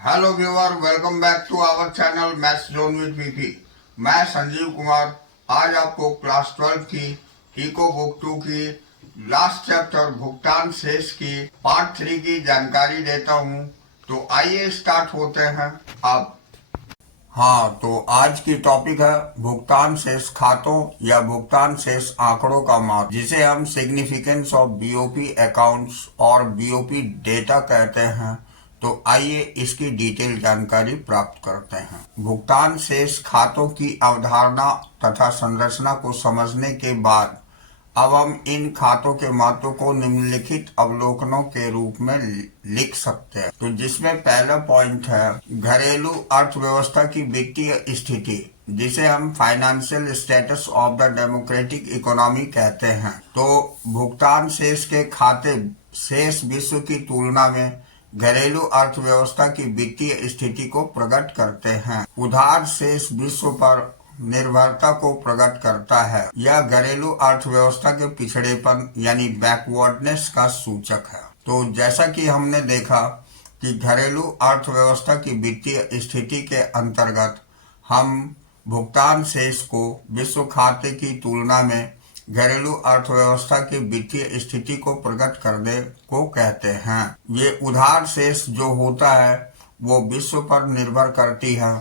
Hello viewer, welcome back to our channel maths zone with VP. मैं संजीव कुमार आज आपको class 12 की इको बुक 2 की लास्ट चैप्टर भुगतान शेष की पार्ट 3 की जानकारी देता हूं। तो आइए स्टार्ट होते हैं अब। हाँ, तो आज की टॉपिक है भुगतान शेष खातों या भुगतान शेष आंकड़ों का माप, जिसे हम सिग्निफिकेंस ऑफ बीओपी अकाउंट्स और बीओपी डेटा कहते हैं। तो आइए इसकी डिटेल जानकारी प्राप्त करते हैं। भुगतान शेष खातों की अवधारणा तथा संरचना को समझने के बाद अब हम इन खातों के महत्व को निम्नलिखित अवलोकनों के रूप में लिख सकते हैं। तो जिसमें पहला पॉइंट है घरेलू अर्थव्यवस्था की वित्तीय स्थिति, जिसे हम financial status of the democratic economy कहते हैं। तो भुगतान शेष के खाते शेष विश्व की तुलना में घरेलू अर्थव्यवस्था की वित्तीय स्थिति को प्रकट करते हैं। उधार शेष विश्व पर निर्भरता को प्रकट करता है। यह घरेलू अर्थव्यवस्था के पिछड़ेपन यानी बैकवर्डनेस का सूचक है। तो जैसा कि हमने देखा कि घरेलू अर्थव्यवस्था की वित्तीय स्थिति के अंतर्गत हम भुगतान शेष को विश्व खाते की तुलना में घरेलू अर्थव्यवस्था की वित्तीय स्थिति को प्रकट करने को कहते हैं। ये उधार शेष जो होता है वो विश्व पर निर्भर करती है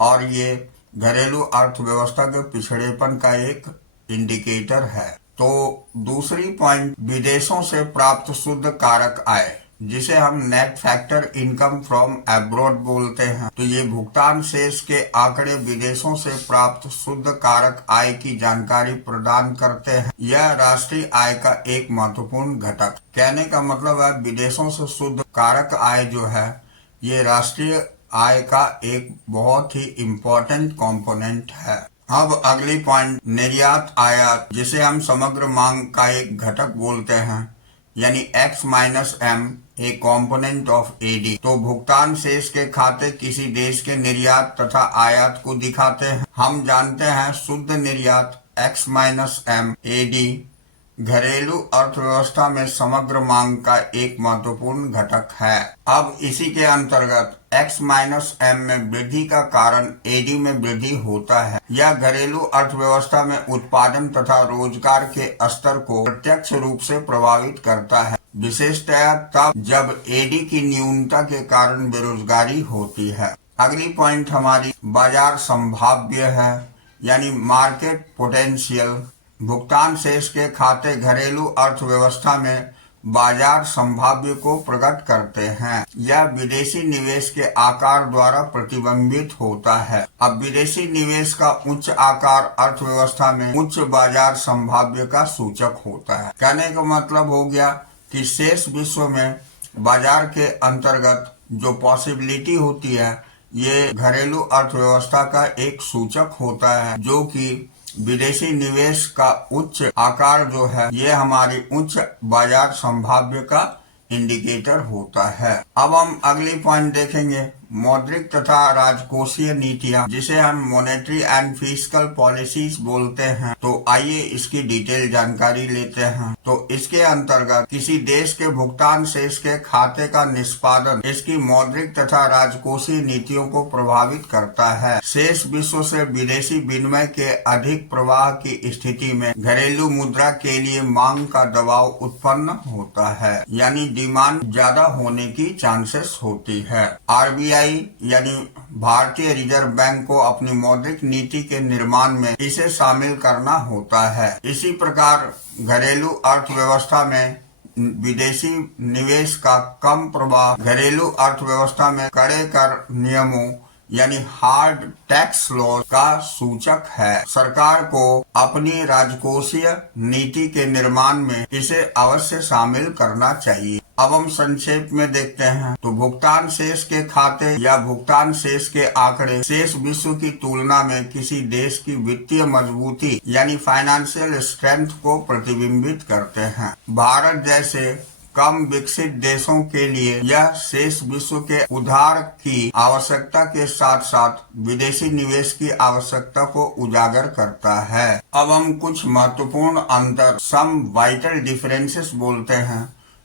और ये घरेलू अर्थव्यवस्था के पिछड़ेपन का एक इंडिकेटर है। तो दूसरी पॉइंट विदेशों से प्राप्त शुद्ध कारक आय, जिसे हम net factor income from abroad बोलते हैं। तो ये भुगतान शेष के आंकड़े विदेशों से प्राप्त शुद्ध कारक आय की जानकारी प्रदान करते हैं। यह राष्ट्रीय आय का एक महत्वपूर्ण घटक। कहने का मतलब है विदेशों से शुद्ध कारक आय जो है ये राष्ट्रीय आय का एक बहुत ही इम्पोर्टेंट कंपोनेंट है। अब अगली पॉइंट निर्यात आयात, जिसे हम समग्र मांग का एक घटक बोलते हैं, यानी X minus M a component of AD. तो भुगतान शेष के खाते किसी देश के निर्यात तथा आयात को दिखाते हैं। हम जानते हैं शुद्ध निर्यात X माइनस M एडी घरेलू अर्थव्यवस्था में समग्र मांग का एक महत्वपूर्ण घटक है। अब इसी के अंतर्गत X माइनस M में वृद्धि का कारण एडी में वृद्धि होता है। यह घरेलू अर्थव्यवस्था में उत्पादन तथा रोजगार के स्तर को प्रत्यक्ष रूप से प्रभावित करता है, विशेषतया तब जब एडी की न्यूनता के कारण बेरोजगारी होती है। अगली पॉइंट हमारी बाजार संभाव्य है, यानी मार्केट पोटेंशियल। भुगतान शेष के खाते घरेलू अर्थव्यवस्था में बाजार संभाव्य को प्रकट करते हैं। यह विदेशी निवेश के आकार द्वारा प्रतिबिंबित होता है। अब विदेशी निवेश का उच्च आकार अर्थव्यवस्था में उच्च बाजार संभाव्य का सूचक होता है। कहने का मतलब हो गया कि शेष विश्व में बाजार के अंतर्गत जो पॉसिबिलिटी होती है ये घरेलू अर्थव्यवस्था का एक सूचक होता है, जो कि विदेशी निवेश का उच्च आकार जो है ये हमारी उच्च बाजार संभाव्य का इंडिकेटर होता है। अब हम अगली पॉइंट देखेंगे मौद्रिक तथा राजकोषीय नीतियां, जिसे हम मॉनेटरी एंड फिस्कल पॉलिसीज बोलते हैं। तो आइए इसकी डिटेल जानकारी लेते हैं। तो इसके अंतर्गत किसी देश के भुगतान शेष के खाते का निष्पादन इसकी मौद्रिक तथा राजकोषीय नीतियों को प्रभावित करता है। शेष विश्व से विदेशी विनिमय के अधिक प्रवाह की स्थिति में घरेलू मुद्रा के लिए मांग का दबाव उत्पन्न होता है, यानी डिमांड ज्यादा होने की चांसेस होती है। आरबीआई यानी भारतीय रिजर्व बैंक को अपनी मौद्रिक नीति के निर्माण में इसे शामिल करना होता है। इसी प्रकार घरेलू अर्थव्यवस्था में विदेशी निवेश का कम प्रभाव घरेलू अर्थव्यवस्था में कड़े कर नियमों यानी हार्ड टैक्स लॉ का सूचक है। सरकार को अपनी राजकोषीय नीति के निर्माण में इसे अवश्य शामिल करना चाहिए। अब हम संक्षेप में देखते हैं। तो भुगतान शेष के खाते या भुगतान शेष के आंकड़े शेष विश्व की तुलना में किसी देश की वित्तीय मजबूती यानी फाइनेंशियल स्ट्रेंथ को प्रतिबिंबित करते हैं। भारत जैसे कम विकसित देशों के लिए यह शेष विश्व के उधार की आवश्यकता के साथ साथ विदेशी निवेश की आवश्यकता को उजागर करता है। अब हम कुछ महत्वपूर्ण अंतर, सम वाइटल डिफरेंसेस बोलते हैं,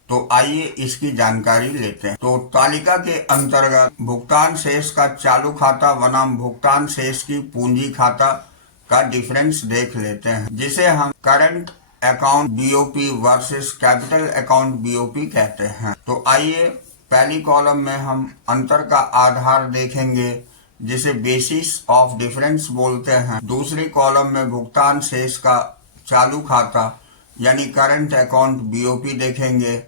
तो आइए इसकी जानकारी लेते हैं। तो तालिका के अंतर्गत भुगतान शेष का चालू खाता बनाम भुगतान शेष की पूंजी खाता का डिफरेंस देख लेते हैं, जिसे हम current account BOP versus capital account BOP कहते हैं। तो आइए पहली कॉलम में हम अंतर का आधार देखेंगे, जिसे बेसिस ऑफ डिफरेंस बोलते हैं। दूसरी कॉलम में भुगतान शेष का चालू खाता यानी करंट अकाउंट बीओपी देखेंगे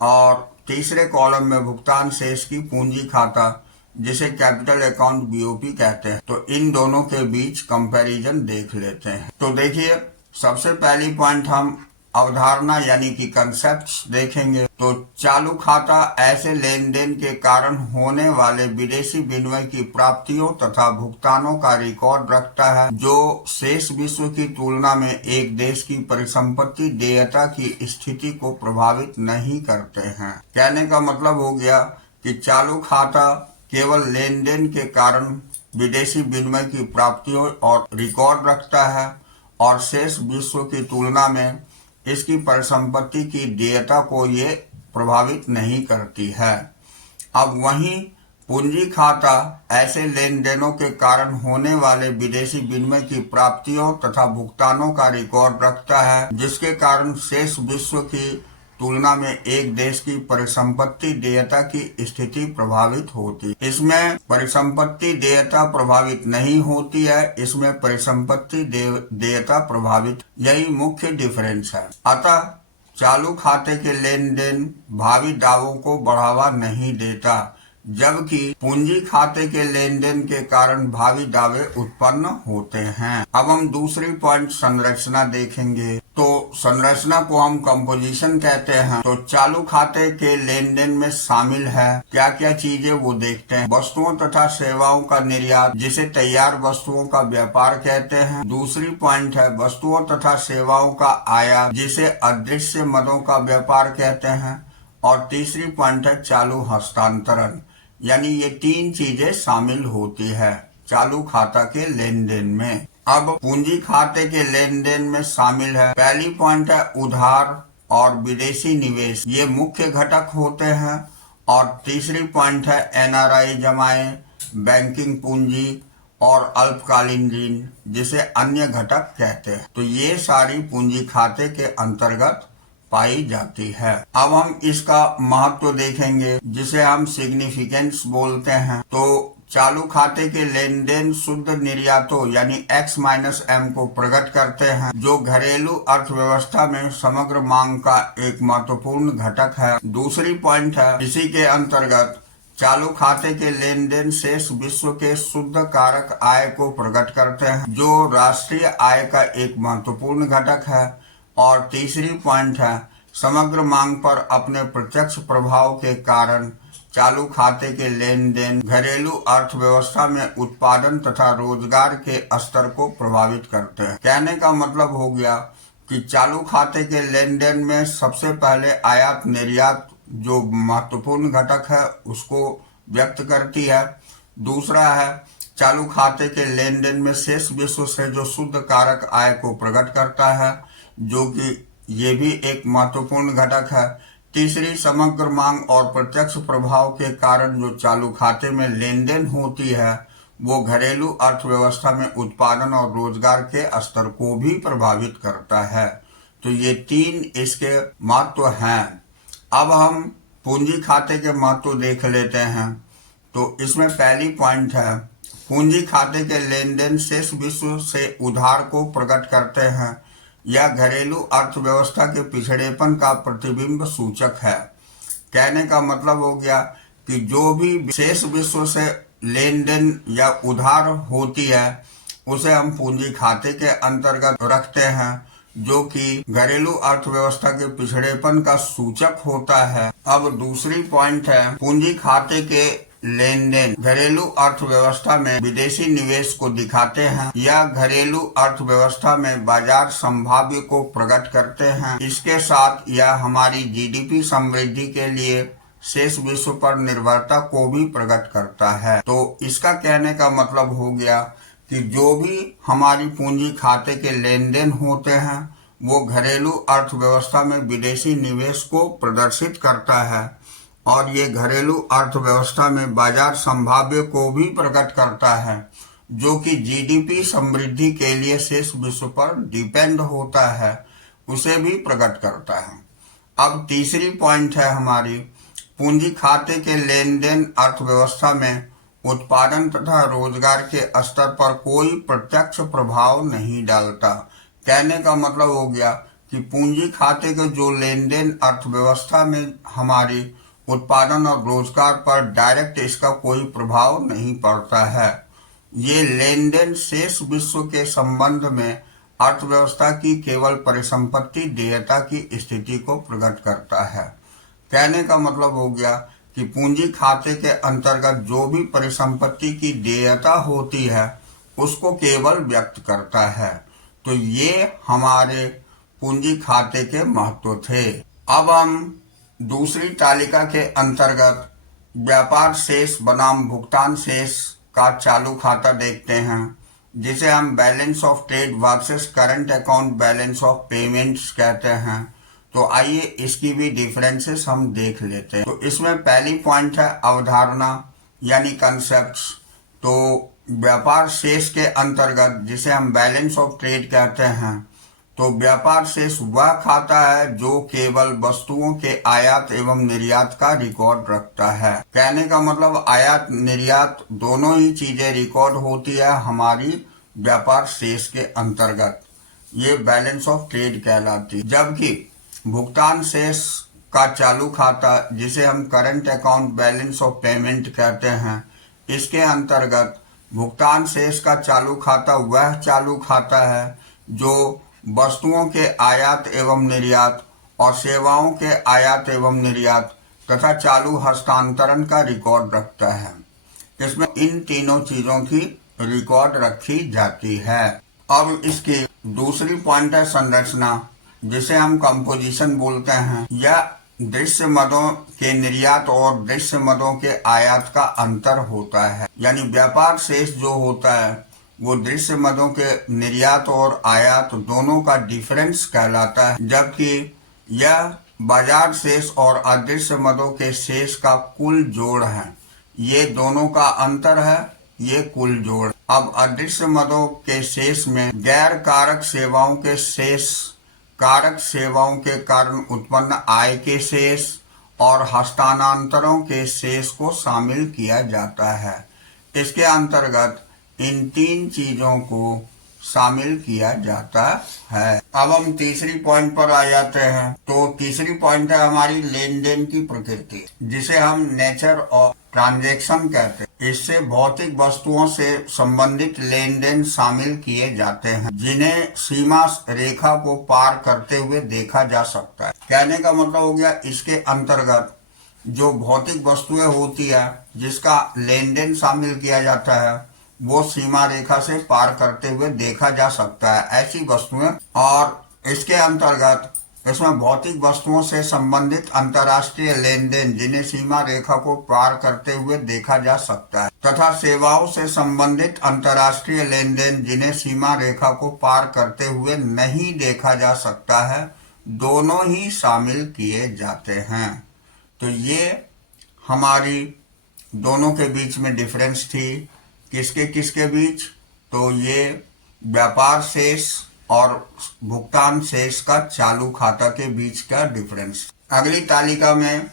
और तीसरे कॉलम में भुगतान शेष की पूंजी खाता, जिसे कैपिटल अकाउंट बीओपी कहते हैं। तो इन दोनों के बीच कंपैरिजन देख लेते हैं। तो देखिए, सबसे पहली पॉइंट हम अवधारणा यानी कि कंसेप्ट्स देखेंगे। तो चालू खाता ऐसे लेन देन के कारण होने वाले विदेशी विनिमय की प्राप्तियों तथा भुगतानों का रिकॉर्ड रखता है, जो शेष विश्व की तुलना में एक देश की परिसंपत्ति देयता की स्थिति को प्रभावित नहीं करते हैं। कहने का मतलब हो गया कि चालू खाता केवल लेन देन के कारण विदेशी विनिमय की प्राप्तियों और रिकॉर्ड रखता है और शेष विश्व की तुलना में इसकी परिसंपत्ति की देयता को ये प्रभावित नहीं करती है। अब वहीं पूंजी खाता ऐसे लेन देनों के कारण होने वाले विदेशी विनिमय की प्राप्तियों तथा भुगतानों का रिकॉर्ड रखता है, जिसके कारण शेष विश्व की तुलना में एक देश की परिसंपत्ति देयता की स्थिति प्रभावित होती। इसमें परिसंपत्ति देयता प्रभावित नहीं होती है, इसमें परिसंपत्ति देयता प्रभावित, यही मुख्य डिफरेंस है। अतः चालू खाते के लेन देन भावी दावों को बढ़ावा नहीं देता, जबकि पूंजी खाते के लेन देन के कारण भावी दावे उत्पन्न होते हैं। अब हम दूसरी पॉइंट संरचना देखेंगे। तो संरचना को हम कंपोजिशन कहते हैं। तो चालू खाते के लेन देन में शामिल है क्या क्या चीजें, वो देखते हैं। वस्तुओं तथा सेवाओं का निर्यात, जिसे तैयार वस्तुओं का व्यापार कहते हैं। दूसरी पॉइंट है वस्तुओं तथा सेवाओं का आयात, जिसे अदृश्य मदों का व्यापार कहते हैं। और तीसरी पॉइंट है चालू हस्तांतरण, यानी ये तीन चीजें शामिल होती है चालू खाता के लेन देन में। अब पूंजी खाते के लेन देन में शामिल है, पहली पॉइंट है उधार और विदेशी निवेश, ये मुख्य घटक होते हैं। और तीसरी पॉइंट है एनआरआई जमाएं, बैंकिंग पूंजी और अल्पकालीन ऋण, जिसे अन्य घटक कहते हैं। तो ये सारी पूंजी खाते के अंतर्गत पाई जाती है। अब हम इसका महत्व देखेंगे, जिसे हम सिग्निफिकेंस बोलते हैं। तो चालू खाते के लेन देन शुद्ध निर्यातों यानी X-M को प्रकट करते हैं, जो घरेलू अर्थव्यवस्था में समग्र मांग का एक महत्वपूर्ण घटक है। दूसरी पॉइंट है, इसी के अंतर्गत चालू खाते के लेन देन शेष विश्व के शुद्ध कारक आय को प्रकट करते हैं, जो राष्ट्रीय आय का एक महत्वपूर्ण घटक है। और तीसरी पॉइंट है समग्र मांग पर अपने प्रत्यक्ष प्रभाव के कारण चालू खाते के लेन देन घरेलू अर्थव्यवस्था में उत्पादन तथा रोजगार के स्तर को प्रभावित करते हैं। कहने का मतलब हो गया कि चालू खाते के लेन देन में सबसे पहले आयात निर्यात, जो महत्वपूर्ण घटक है, उसको व्यक्त करती है। दूसरा है चालू खाते के लेन देन में शेष विश्व से जो शुद्ध कारक आय को प्रकट करता है, जो कि ये भी एक महत्वपूर्ण घटक है। तीसरी समग्र मांग और प्रत्यक्ष प्रभाव के कारण जो चालू खाते में लेन देन होती है, वो घरेलू अर्थव्यवस्था में उत्पादन और रोजगार के स्तर को भी प्रभावित करता है। तो ये तीन इसके महत्व हैं। अब हम पूंजी खाते के महत्व देख लेते हैं। तो इसमें पहली पॉइंट है पूंजी खाते के लेन देन शेष विश्व से उधार को प्रकट करते हैं। यह घरेलू अर्थव्यवस्था के पिछड़ेपन का प्रतिबिंब सूचक है। कहने का मतलब हो गया कि जो भी शेष विश्व से लेन देन या उधार होती है, उसे हम पूंजी खाते के अंतर्गत रखते हैं, जो कि घरेलू अर्थव्यवस्था के पिछड़ेपन का सूचक होता है। अब दूसरी पॉइंट है पूंजी खाते के लेन देन घरेलू अर्थव्यवस्था में विदेशी निवेश को दिखाते हैं या घरेलू अर्थव्यवस्था में बाजार संभाव्य को प्रकट करते हैं। इसके साथ यह हमारी जीडीपी समृद्धि के लिए शेष विश्व पर निर्भरता को भी प्रकट करता है। तो इसका कहने का मतलब हो गया कि जो भी हमारी पूंजी खाते के लेन देन होते हैं, वो घरेलू अर्थव्यवस्था में विदेशी निवेश को प्रदर्शित करता है और ये घरेलू अर्थव्यवस्था में बाजार संभाव्य को भी प्रकट करता है, जो कि जीडीपी समृद्धि के लिए शेष विश्व पर डिपेंड होता है, उसे भी प्रकट करता है। अब तीसरी पॉइंट है हमारी, पूंजी खाते के लेन देन अर्थव्यवस्था में उत्पादन तथा रोजगार के स्तर पर कोई प्रत्यक्ष प्रभाव नहीं डालता। कहने का मतलब हो गया कि पूंजी खाते के जो लेन देन अर्थव्यवस्था में हमारी उत्पादन और रोजगार पर डायरेक्ट इसका कोई प्रभाव नहीं पड़ता है। ये लेन देन शेष विश्व के संबंध में अर्थव्यवस्था की केवल परिसंपत्ति देयता की स्थिति को प्रकट करता है। कहने का मतलब हो गया कि पूंजी खाते के अंतर्गत जो भी परिसंपत्ति की देयता होती है उसको केवल व्यक्त करता है। तो ये हमारे पूंजी खाते के महत्व थे। अब हम दूसरी तालिका के अंतर्गत व्यापार शेष बनाम भुगतान शेष का चालू खाता देखते हैं, जिसे हम balance of trade versus current account balance of payments कहते हैं। तो आइए इसकी भी डिफरेंसेस हम देख लेते हैं। तो इसमें पहली पॉइंट है अवधारणा यानी कंसेप्ट्स। तो व्यापार शेष के अंतर्गत जिसे हम बैलेंस ऑफ ट्रेड कहते हैं, तो व्यापार शेष वह खाता है जो केवल वस्तुओं के आयात एवं निर्यात का रिकॉर्ड रखता है। कहने का मतलब आयात निर्यात दोनों ही चीजें रिकॉर्ड होती है हमारी व्यापार शेष के अंतर्गत, ये बैलेंस ऑफ ट्रेड कहलाती है। जबकि भुगतान शेष का चालू खाता जिसे हम current account balance of payment कहते हैं, इसके अंतर्गत भुगतान शेष का चालू खाता वह चालू खाता है जो वस्तुओं के आयात एवं निर्यात और सेवाओं के आयात एवं निर्यात तथा चालू हस्तांतरण का रिकॉर्ड रखता है। इसमें इन तीनों चीजों की रिकॉर्ड रखी जाती है। अब इसकी दूसरी पॉइंट है संरचना, जिसे हम कंपोजिशन बोलते हैं। यह दृश्य मदों के निर्यात और दृश्य मदों के आयात का अंतर होता है। यानी व्यापार शेष जो होता है वो दृश्य मदों के निर्यात और आयात दोनों का डिफरेंस कहलाता है, जबकि यह बाजार शेष और अदृश्य मदों के शेष का कुल जोड़ है। ये दोनों का अंतर है, ये कुल जोड़। अब अदृश्य मदों के शेष में गैर कारक सेवाओं के शेष, कारक सेवाओं के कारण उत्पन्न आय के शेष और हस्तांतरों के शेष को शामिल किया जाता है। इसके अंतर्गत इन तीन चीजों को शामिल किया जाता है। अब हम तीसरी पॉइंट पर आ जाते हैं। तो तीसरी पॉइंट है हमारी लेन देन की प्रकृति, जिसे हम नेचर ऑफ ट्रांजैक्शन कहते हैं। इससे भौतिक वस्तुओं से संबंधित लेन देन शामिल किए जाते हैं, जिन्हें सीमा रेखा को पार करते हुए देखा जा सकता है। कहने का मतलब हो गया इसके अंतर्गत जो भौतिक वस्तुएं होती है जिसका लेन देन शामिल किया जाता है वो सीमा रेखा से पार करते हुए देखा जा सकता है, ऐसी वस्तुएं। और इसके अंतर्गत इसमें भौतिक वस्तुओं से संबंधित अंतर्राष्ट्रीय लेन देन जिन्हें सीमा रेखा को पार करते हुए देखा जा सकता है, तथा सेवाओं से संबंधित अंतर्राष्ट्रीय लेन देन जिन्हें सीमा रेखा को पार करते हुए नहीं देखा जा सकता है, दोनों ही शामिल किए जाते हैं। तो ये हमारी दोनों के बीच में डिफरेंस थी। किसके किसके बीच? तो ये व्यापार शेष और भुगतान शेष का चालू खाता के बीच का डिफरेंस। अगली तालिका में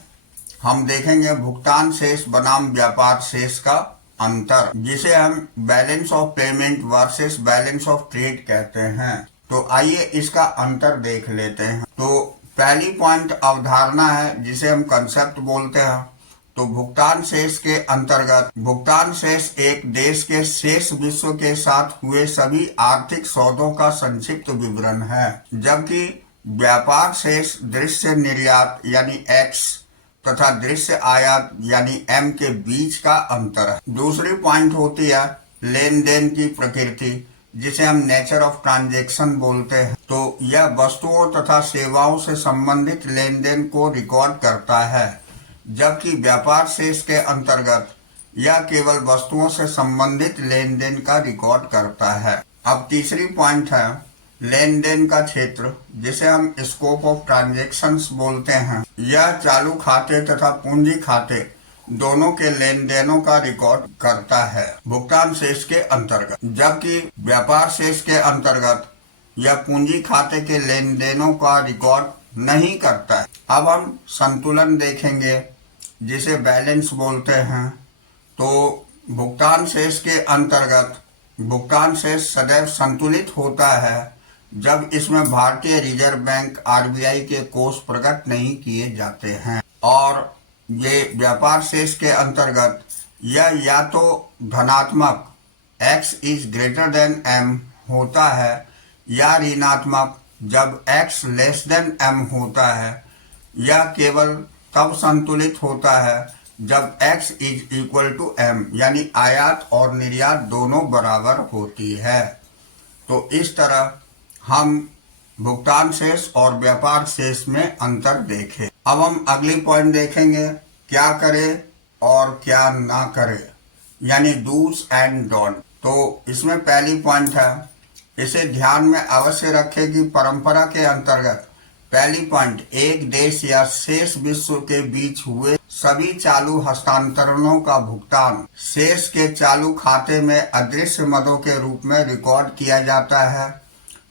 हम देखेंगे भुगतान शेष बनाम व्यापार शेष का अंतर, जिसे हम balance of payment versus balance of trade कहते हैं। तो आइए इसका अंतर देख लेते हैं। तो पहली पॉइंट अवधारणा है, जिसे हम कंसेप्ट बोलते हैं। तो भुगतान शेष के अंतर्गत भुगतान शेष एक देश के शेष विश्व के साथ हुए सभी आर्थिक सौदों का संक्षिप्त विवरण है, जबकि व्यापार शेष दृश्य निर्यात यानी एक्स तथा दृश्य आयात यानी एम के बीच का अंतर है। दूसरी पॉइंट होती है लेन देन की प्रकृति, जिसे हम नेचर ऑफ ट्रांजैक्शन बोलते हैं। तो यह वस्तुओं तथा सेवाओं से संबंधित लेन देन को रिकॉर्ड करता है, जबकि व्यापार शेष के अंतर्गत यह केवल वस्तुओं से संबंधित लेन देन का रिकॉर्ड करता है। अब तीसरी पॉइंट है लेन देन का क्षेत्र, जिसे हम स्कोप ऑफ ट्रांजैक्शंस बोलते हैं, यह चालू खाते तथा पूंजी खाते दोनों के लेन देनों का रिकॉर्ड करता है भुगतान शेष के अंतर्गत, जबकि व्यापार शेष के अंतर्गत यह पूंजी खाते के लेन देनों का रिकॉर्ड नहीं करता है। अब हम संतुलन देखेंगे, जिसे बैलेंस बोलते हैं। तो भुगतान शेष के अंतर्गत भुगतान शेष सदैव संतुलित होता है जब इसमें भारतीय रिजर्व बैंक आरबीआई के कोष प्रकट नहीं किए जाते हैं, और ये व्यापार शेष के अंतर्गत यह या तो धनात्मक x is greater than m होता है या ऋणात्मक जब x लेस देन m होता है। यह केवल तब संतुलित होता है जब x is equal to m, यानी आयात और निर्यात दोनों बराबर होती है। तो इस तरह हम भुगतान शेष और व्यापार शेष में अंतर देखें। अब हम अगली पॉइंट देखेंगे, क्या करें और क्या ना करें, यानी डूज एंड डोंट। तो इसमें पहली पॉइंट है, इसे ध्यान में अवश्य रखें कि परंपरा के अंतर्गत पहली पॉइंट, एक देश या शेष विश्व के बीच हुए सभी चालू हस्तांतरणों का भुगतान शेष के चालू खाते में अदृश्य मदों के रूप में रिकॉर्ड किया जाता है,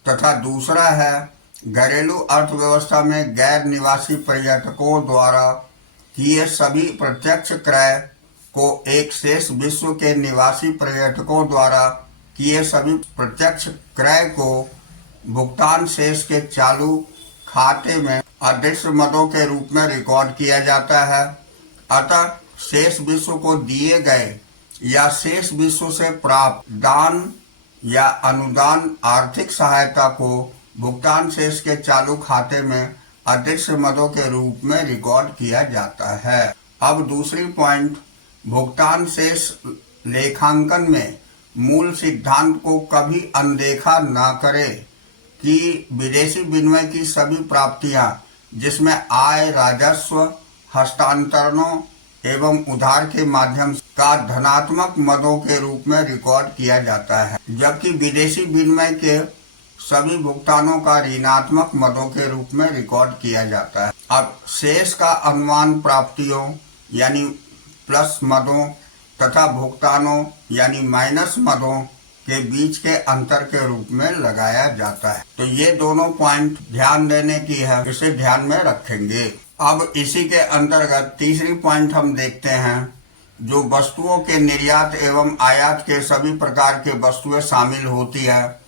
तथा दूसरा है, घरेलू अर्थव्यवस्था में गैर निवासी पर्यटकों द्वारा किए सभी प्रत्यक्ष क्रय को एक शेष विश्व के निवासी पर्यटकों द्वारा किए सभी प्रत्यक्ष क्रय को भुगतान शेष के चालू खाते में अदृश्य मदों के रूप में रिकॉर्ड किया जाता है। अतः शेष विश्व को दिए गए या शेष विश्व से प्राप्त दान या अनुदान आर्थिक सहायता को भुगतान शेष के चालू खाते में अदृश्य मदों के रूप में रिकॉर्ड किया जाता है। अब दूसरी पॉइंट, भुगतान शेष लेखांकन में मूल सिद्धांत को कभी अनदेखा ना करें कि विदेशी विनिमय की सभी प्राप्तियां, जिसमें आय, राजस्व, हस्तांतरणों एवं उधार के माध्यम का धनात्मक मदों के रूप में रिकॉर्ड किया जाता है, जबकि विदेशी विनिमय के सभी भुगतानों का ऋणात्मक मदों के रूप में रिकॉर्ड किया जाता है। अब शेष का अनुमान प्राप्तियों यानी प्लस मदों तथा भुगतानों यानी माइनस मदों के बीच के अंतर के रूप में लगाया जाता है। तो ये दोनों पॉइंट ध्यान देने की है, इसे ध्यान में रखेंगे। अब इसी के अंतर्गत तीसरी पॉइंट हम देखते हैं, जो वस्तुओं के निर्यात एवं आयात के सभी प्रकार के वस्तुएं शामिल होती है,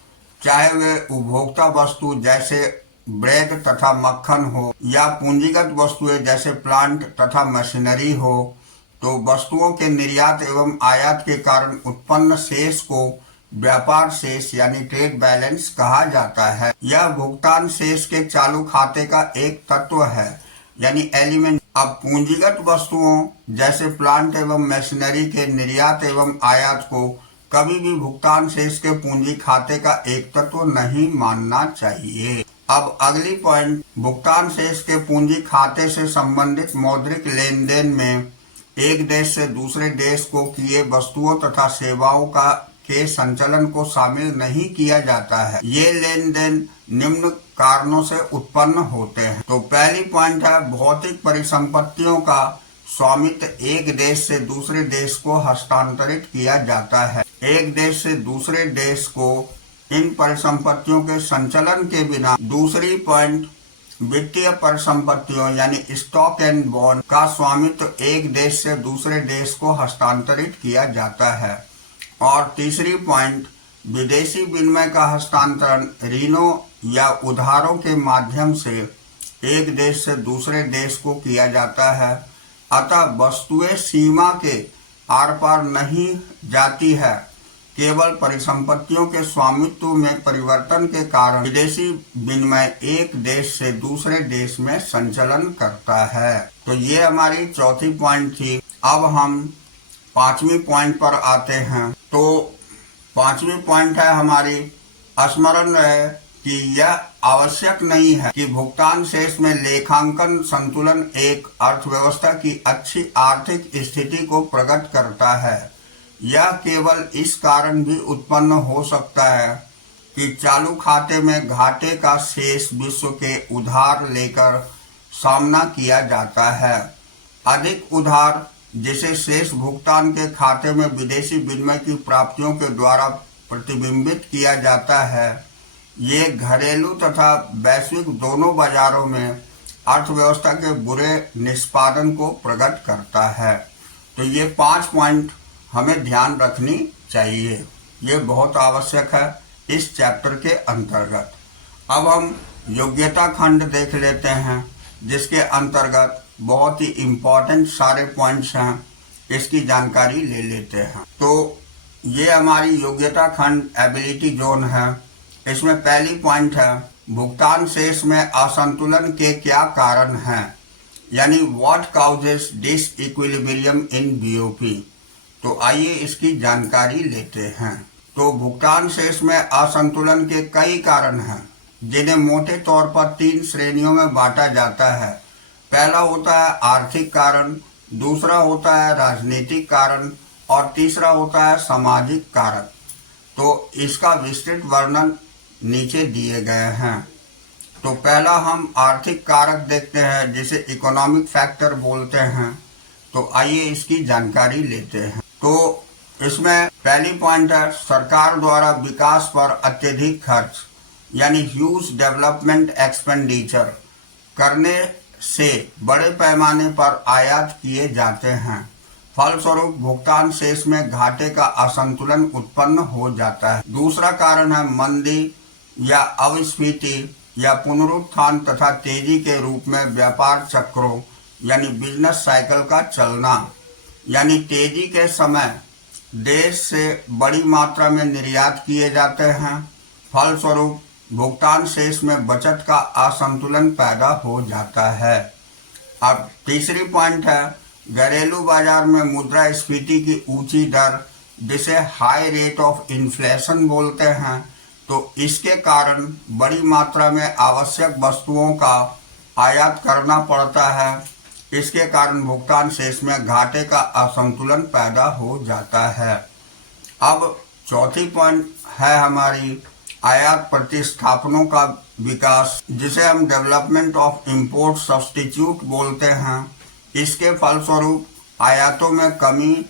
चाहे वे उपभोक्ता वस्तु जैसे ब्रेड तथा मक्खन हो या पूंजीगत वस्तुएं जैसे प्लांट तथा मशीनरी हो। तो वस्तुओं के निर्यात एवं आयात के कारण उत्पन्न शेष को व्यापार शेष यानी ट्रेड बैलेंस कहा जाता है। यह भुगतान शेष के चालू खाते का एक तत्व है, यानी एलिमेंट। अब पूंजीगत वस्तुओं जैसे प्लांट एवं मशीनरी के निर्यात एवं आयात को कभी भी भुगतान शेष के पूंजी खाते का एक तत्व नहीं मानना चाहिए। अब अगली पॉइंट, भुगतान शेष के पूंजी खाते से संबंधित मौद्रिक लेन देन में एक देश से दूसरे देश को किए वस्तुओं तथा सेवाओं के संचलन को शामिल नहीं किया जाता है। ये लेन देन निम्न कारणों से उत्पन्न होते हैं। तो पहली पॉइंट है, भौतिक परिसंपत्तियों का स्वामित्व एक देश से दूसरे देश को हस्तांतरित किया जाता है। एक देश से दूसरे देश को इन परिसंपत्तियों के संचलन के बिना। दूसरी पॉइंट, वित्तीय परिसंपत्तियों यानी स्टॉक एंड बॉन्ड का स्वामित्व एक देश से दूसरे देश को हस्तांतरित किया जाता है। और तीसरी पॉइंट, विदेशी विनिमय का हस्तांतरण ऋणों या उधारों के माध्यम से एक देश से दूसरे देश को किया जाता है। अतः वस्तुएं सीमा के आर पार नहीं जाती है, केवल परिसंपत्तियों के स्वामित्व में परिवर्तन के कारण विदेशी विनिमय एक देश से दूसरे देश में संचलन करता है। तो ये हमारी चौथी पॉइंट थी। अब हम पांचवी पॉइंट पर आते हैं। तो पांचवी पॉइंट है हमारी, स्मरण रहे कि यह आवश्यक नहीं है कि भुगतान शेष में लेखांकन संतुलन एक अर्थव्यवस्था की अच्छी आर्थिक स्थिति को प्रकट करता है। यह केवल इस कारण भी उत्पन्न हो सकता है कि चालू खाते में घाटे का शेष विश्व के उधार लेकर सामना किया जाता है। अधिक उधार, जिसे शेष भुगतान के खाते में विदेशी विनिमय की प्राप्तियों के द्वारा प्रतिबिंबित किया जाता है, ये घरेलू तथा वैश्विक दोनों बाजारों में अर्थव्यवस्था के बुरे निष्पादन को प्रकट करता है। तो ये 5 पॉइंट हमें ध्यान रखनी चाहिए, ये बहुत आवश्यक है इस चैप्टर के अंतर्गत। अब हम योग्यता खंड देख लेते हैं, जिसके अंतर्गत बहुत ही इम्पोर्टेंट सारे पॉइंट्स हैं, इसकी जानकारी ले लेते हैं। तो ये हमारी योग्यता खंड एबिलिटी जोन है। इसमें पहली पॉइंट है, भुगतान शेष में असंतुलन के क्या कारण हैं, यानी what causes disequilibrium in BOP. तो आइए इसकी जानकारी लेते हैं। तो भुगतान शेष में असंतुलन के कई कारण हैं, जिन्हें मोटे तौर पर 3 श्रेणियों में बांटा जाता है। पहला होता है आर्थिक कारण, दूसरा होता है राजनीतिक कारण और तीसरा होता है सामाजिक कारक। तो इसका विस्तृत वर्णन नीचे दिए गए हैं। तो पहला हम आर्थिक कारक देखते हैं, जिसे इकोनॉमिक फैक्टर बोलते हैं। तो आइए इसकी जानकारी लेते हैं। तो इसमें पहली पॉइंट है, सरकार द्वारा विकास पर अत्यधिक खर्च, यानी ह्यूज डेवलपमेंट एक्सपेंडिचर करने से बड़े पैमाने पर आयात किए जाते हैं। फलस्वरूप भुगतान शेष में घाटे का असंतुलन उत्पन्न हो जाता है। दूसरा कारण है मंदी या अविस्फीति या पुनरुत्थान तथा तेजी के रूप में व्यापार चक्रों यानी बिजनेस साइकिल का चलना, यानी तेजी के समय देश से बड़ी मात्रा में निर्यात किए जाते हैं। फलस्वरूप भुगतान शेष में बचत का असंतुलन पैदा हो जाता है। अब तीसरी पॉइंट है, घरेलू बाजार में मुद्रास्फीति की ऊंची दर, जिसे हाई रेट ऑफ इन्फ्लेशन बोलते हैं। तो इसके कारण बड़ी मात्रा में आवश्यक वस्तुओं का आयात करना पड़ता है। इसके कारण भुगतान शेष में घाटे का असंतुलन पैदा हो जाता है। अब चौथी पॉइंट है हमारी आयात प्रतिस्थापनों का विकास, जिसे हम डेवलपमेंट ऑफ इंपोर्ट सब्स्टिट्यूट बोलते हैं। इसके फलस्वरूप आयातों में कमी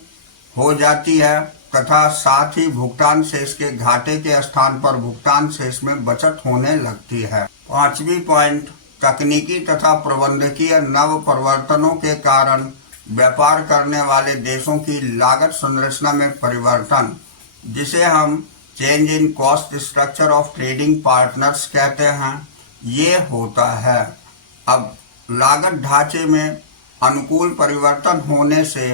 हो जाती है तथा साथ ही भुगतान शेष के घाटे के स्थान पर भुगतान शेष में बचत होने लगती है। पांचवी पॉइंट, तकनीकी तथा प्रबंधकीय नव परिवर्तनों के कारण व्यापार करने वाले देशों की लागत संरचना में परिवर्तन, जिसे हम change in cost structure of trading partners कहते हैं, ये होता है। अब लागत ढांचे में अनुकूल परिवर्तन होने से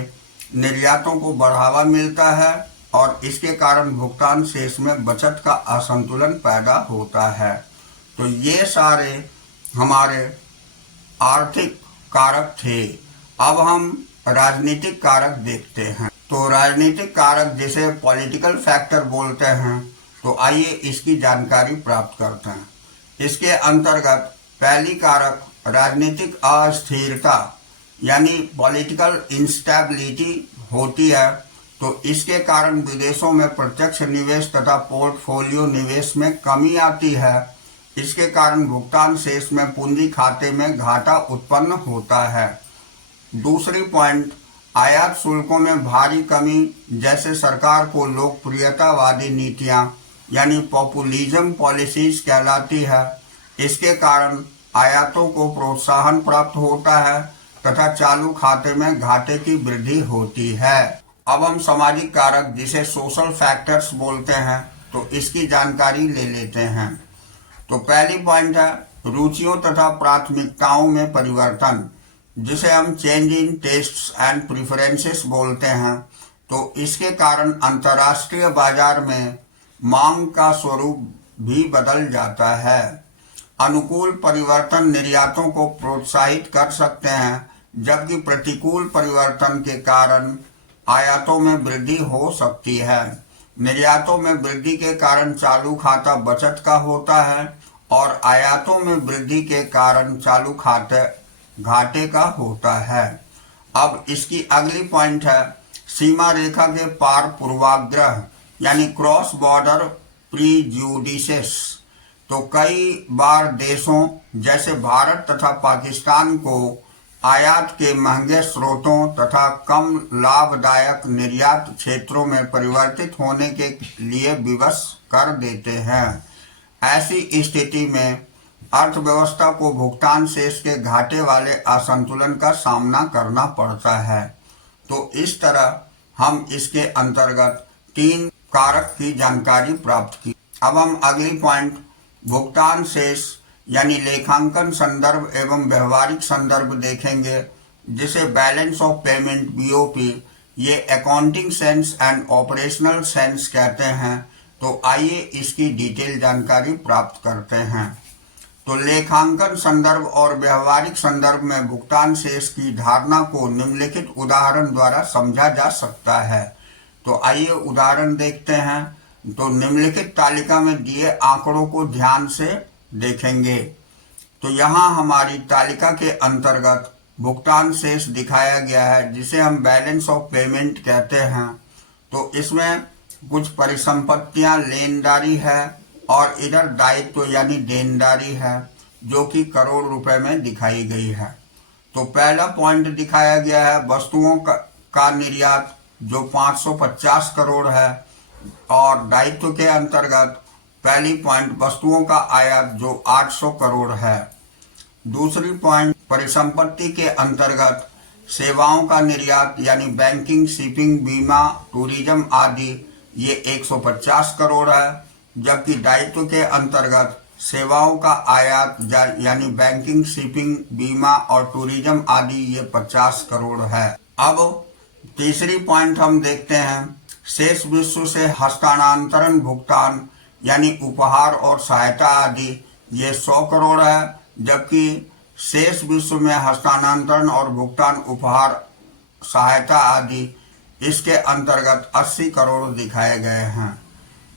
निर्यातों को बढ़ावा मिलता है और इसके कारण भुगतान शेष में बचत का असंतुलन पैदा होता है। तो ये सारे हमारे आर्थिक कारक थे। अब हम राजनीतिक कारक देखते हैं। तो राजनीतिक कारक, जिसे पॉलिटिकल फैक्टर बोलते हैं, तो आइए इसकी जानकारी प्राप्त करते हैं। इसके अंतर्गत पहली कारक राजनीतिक अस्थिरता यानी पॉलिटिकल इंस्टेबिलिटी होती है। तो इसके कारण विदेशों में प्रत्यक्ष निवेश तथा पोर्टफोलियो निवेश में कमी आती है। इसके कारण भुगतान शेष में पूंजी खाते में घाटा उत्पन्न होता है। दूसरी पॉइंट, आयात शुल्कों में भारी कमी, जैसे सरकार को लोकप्रियतावादी नीतियां यानी पॉपुलिज्म पॉलिसीज कहलाती है। इसके कारण आयातों को प्रोत्साहन प्राप्त होता है तथा चालू खाते में घाटे की वृद्धि होती है। अब हम सामाजिक कारक, जिसे सोशल फैक्टर्स बोलते हैं, तो इसकी जानकारी ले लेते हैं। तो पहली पॉइंट है रुचियों तथा प्राथमिकताओं में परिवर्तन, जिसे हम change in tests and preferences बोलते हैं। तो इसके कारण अंतर्राष्ट्रीय बाजार में मांग का स्वरूप भी बदल जाता है। अनुकूल परिवर्तन निर्यातों को प्रोत्साहित कर सकते हैं, जबकि प्रतिकूल परिवर्तन के कारण आयातों में वृद्धि हो सकती है। निर्यातों में वृद्धि के कारण चालू खाता बचत का होता है और आयातों में वृद्धि के कारण चालू खाते घाटे का होता है। अब इसकी अगली पॉइंट है सीमा रेखा के पार पूर्वाग्रह यानी क्रॉस बॉर्डर प्रीजुडिसेस। तो कई बार देशों जैसे भारत तथा पाकिस्तान को आयात के महंगे स्रोतों तथा कम लाभदायक निर्यात क्षेत्रों में परिवर्तित होने के लिए विवश कर देते हैं। ऐसी स्थिति में अर्थव्यवस्था को भुगतान शेष के घाटे वाले असंतुलन का सामना करना पड़ता है। तो इस तरह हम इसके अंतर्गत 3 कारक की जानकारी प्राप्त की। अब हम अगली पॉइंट भुगतान शेष यानी लेखांकन संदर्भ एवं व्यवहारिक संदर्भ देखेंगे, जिसे बैलेंस ऑफ पेमेंट BOP ये accounting sense and operational sense कहते हैं। तो आइए इसकी डिटेल जानकारी प्राप्त करते हैं। तो लेखांकन संदर्भ और व्यवहारिक संदर्भ में भुगतान शेष की धारणा को निम्नलिखित उदाहरण द्वारा समझा जा सकता है। तो आइए उदाहरण देखते हैं। तो निम्नलिखित तालिका में दिए आंकड़ों को ध्यान से देखेंगे। तो यहाँ हमारी तालिका के अंतर्गत भुगतान शेष दिखाया गया है, जिसे हम बैलेंस ऑफ पेमेंट कहते हैं। तो इसमें कुछ परिसंपत्तियां लेनदारी है और इधर दायित्व यानी देनदारी है, जो कि करोड़ रुपए में दिखाई गई है। तो पहला पॉइंट दिखाया गया है वस्तुओं का निर्यात, जो 550 करोड़ है, और दायित्व के अंतर्गत पहली पॉइंट वस्तुओं का आयात, जो 800 करोड़ है। दूसरी पॉइंट परिसंपत्ति के अंतर्गत सेवाओं का निर्यात यानी बैंकिंग, शिपिंग, बीमा, टूरिज्म आदि, ये 150 करोड़ है। जबकि दायित्व के अंतर्गत सेवाओं का आयात यानी बैंकिंग, शिपिंग, बीमा और टूरिज्म आदि, ये 50 करोड़ है। अब तीसरी पॉइंट हम देखते हैं शेष विश्व से हस्तांतरण भुगतान यानी उपहार और सहायता आदि, ये 100 करोड़ है। जबकि शेष विश्व में हस्तांतरण और भुगतान उपहार, सहायता आदि, इसके अंतर्गत 80 करोड़ दिखाए गए हैं।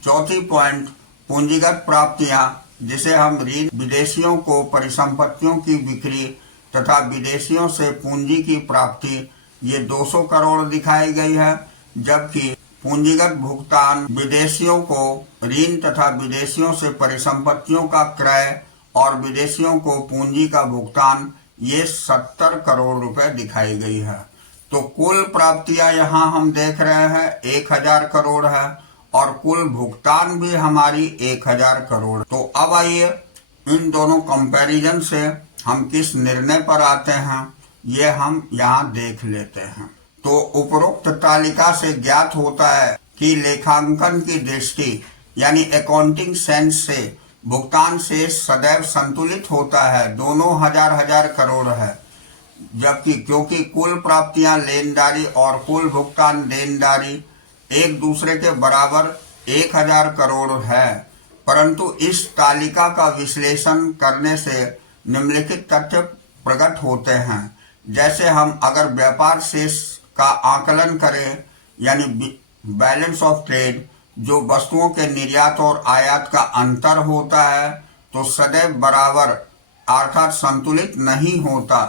चौथी पॉइंट पूंजीगत प्राप्तियां, जिसे हम ऋण, विदेशियों को परिसंपत्तियों की बिक्री तथा विदेशियों से पूंजी की प्राप्ति, ये 200 करोड़ दिखाई गई है। जबकि पूंजीगत भुगतान विदेशियों को ऋण तथा विदेशियों से परिसंपत्तियों का क्रय और विदेशियों को पूंजी का भुगतान, ये 70 करोड़ रुपए दिखाई गई है। तो कुल प्राप्तियां यहाँ हम देख रहे हैं 1000 करोड़ है और कुल भुगतान भी हमारी 1000 करोड़। तो अब आइए इन दोनों कंपैरिजन से हम किस निर्णय पर आते हैं, ये हम यहाँ देख लेते हैं। तो उपरोक्त तालिका से ज्ञात होता है कि लेखांकन की दृष्टि यानी अकाउंटिंग सेंस से भुगतान शेष सदैव संतुलित होता है, दोनों हजार करोड़ है। जबकि क्योंकि कुल प्राप्तियां लेनदारी और कुल भुगतान देनदारी एक दूसरे के बराबर 1000 करोड़ है, परंतु इस तालिका का विश्लेषण करने से निम्नलिखित तथ्य प्रकट होते हैं। जैसे हम अगर व्यापार शेष का आकलन करें यानी बैलेंस ऑफ ट्रेड, जो वस्तुओं के निर्यात और आयात का अंतर होता है, तो सदैव बराबर अर्थात संतुलित नहीं होता।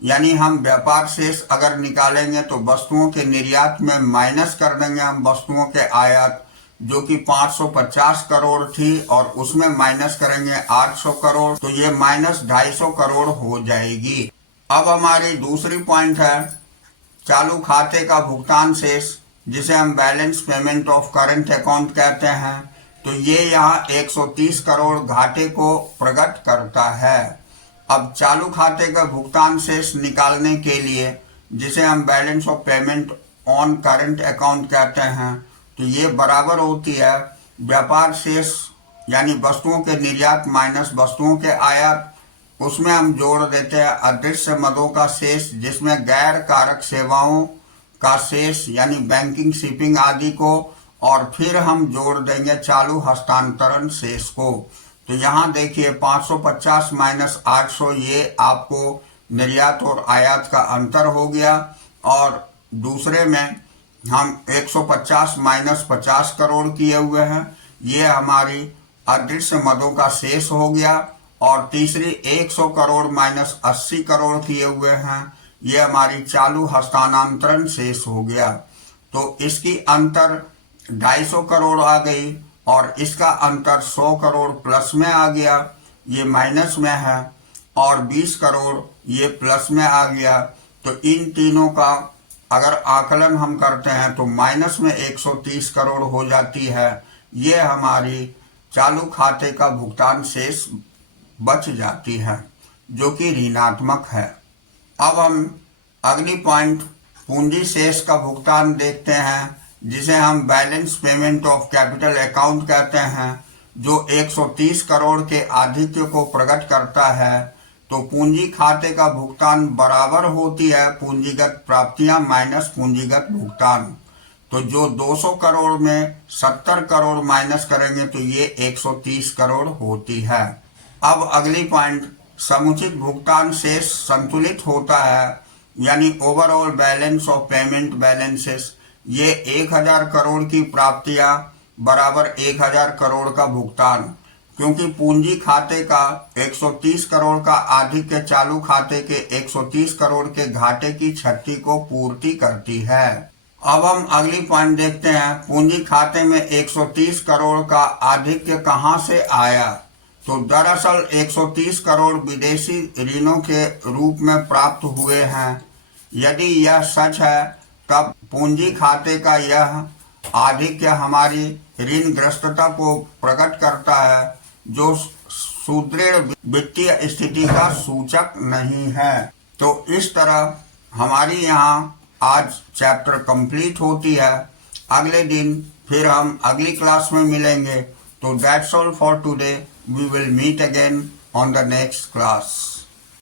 यानी हम व्यापार शेष अगर निकालेंगे तो वस्तुओं के निर्यात में माइनस कर देंगे हम वस्तुओं के आयात, जो कि 550 करोड़ थी, और उसमें माइनस करेंगे 800 करोड़, तो ये माइनस 250 करोड़ हो जाएगी। अब हमारी दूसरी पॉइंट है चालू खाते का भुगतान शेष, जिसे हम balance payment of current account कहते हैं। तो ये यहाँ 130 करोड़ घाटे को प्रकट करता है। अब चालू खाते का भुगतान शेष निकालने के लिए, जिसे हम balance of payment on current account कहते हैं, तो ये बराबर होती है व्यापार शेष यानी वस्तुओं के निर्यात माइनस वस्तुओं के आयात, उसमें हम जोड़ देते हैं अदृश्य मदों का शेष, जिसमें गैर कारक सेवाओं का शेष यानी बैंकिंग, शिपिंग आदि को, और फिर हम जोड़ देंगे चालू हस्तांतरण शेष को। तो यहाँ देखिए 550 माइनस 800, ये आपको निर्यात और आयात का अंतर हो गया। और दूसरे में हम 150 माइनस 50 करोड़ किए हुए हैं, ये हमारी अदृश्य मदों का शेष हो गया। और तीसरी 100 करोड़ माइनस 80 करोड़ किए हुए हैं, ये हमारी चालू हस्तांतरण शेष हो गया। तो इसकी अंतर 250 करोड़ आ गई और इसका अंतर 100 करोड़ प्लस में आ गया, ये माइनस में है, और 20 करोड़ ये प्लस में आ गया। तो इन तीनों का अगर आकलन हम करते हैं तो माइनस में 130 करोड़ हो जाती है। ये हमारी चालू खाते का भुगतान शेष बच जाती है, जो कि ऋणात्मक है। अब हम अगली पॉइंट पूंजी शेष का भुगतान देखते हैं, जिसे हम balance payment of capital account कहते हैं, जो 130 करोड़ के आधिक्य को प्रकट करता है। तो पूंजी खाते का भुगतान बराबर होती है पूंजीगत प्राप्तियां माइनस पूंजीगत भुगतान। तो जो 200 करोड़ में 70 करोड़ माइनस करेंगे तो ये 130 करोड़ होती है। अब अगली पॉइंट, समुचित भुगतान शेष संतुलित होता है, यानी overall balance of payment balances. ये 1000 करोड़ की प्राप्तियां बराबर 1000 करोड़ का भुगतान, क्योंकि पूंजी खाते का 130 करोड़ का आधिक्य चालू खाते के 130 करोड़ के घाटे की क्षति को पूर्ति करती है। अब हम अगली पॉइंट देखते हैं, पूंजी खाते में 130 करोड़ का आधिक्य कहां से आया। तो दरअसल 130 करोड़ विदेशी ऋणों के रूप में प्राप्त हुए हैं। यदि यह सच है तब पूंजी खाते का यह आधिक्य हमारी ऋणग्रस्तता को प्रकट करता है, जो सुदृढ़ वित्तीय स्थिति का सूचक नहीं है। तो इस तरह हमारी यहाँ आज चैप्टर कंप्लीट होती है। अगले दिन फिर हम अगली क्लास में मिलेंगे। तो that's all for today. We will meet again on the next class.